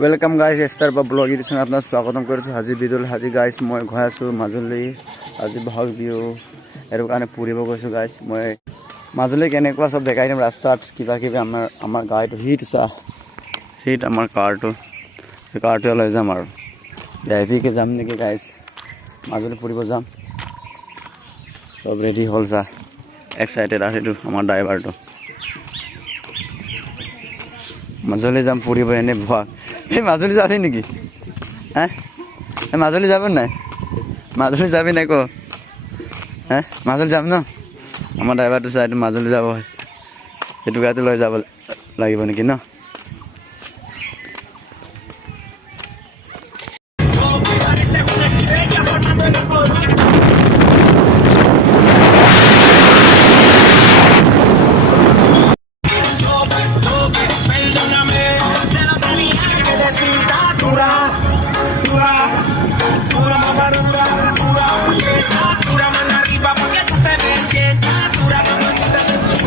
welcome guys star पर blog addition আপনাক স্বাগতম কৰিছোঁ হাজি বিদুল হাজি গাইস মই গৈ আছোঁ মাজুলী আজি বহাগ বিহু এৰ কাৰণে ফুৰিব গৈছোঁ গাইস মই মাজুলী কেনেকুৱা সব দেখাই দিম ৰাস্তাত কিবা কিবি আমাৰ গাড়ীটো হিট আমাৰ কাৰটো লৈ যাম আৰু ভিআইপিকে যাম নেকি গাইস মাজুলী ফুৰিব যাম সব ৰেডি হ'ল যা এক্সাইটেড আছে আমাৰ ড্ৰাইভাৰটো মাজুলী যাম ফুৰিব এনে ভুৱা এই মাজুলী যাবি নেকি হ্যাঁ মাজুলী যাব নাই মাজুলী যাবি নাই ক হ্যাঁ মাজুলী যাম ন আমাৰ ড্ৰাইভাৰটো চাই মাজুলী যাব সেইটো গাড়ীটো লৈ যাব লাগিব নেকি ন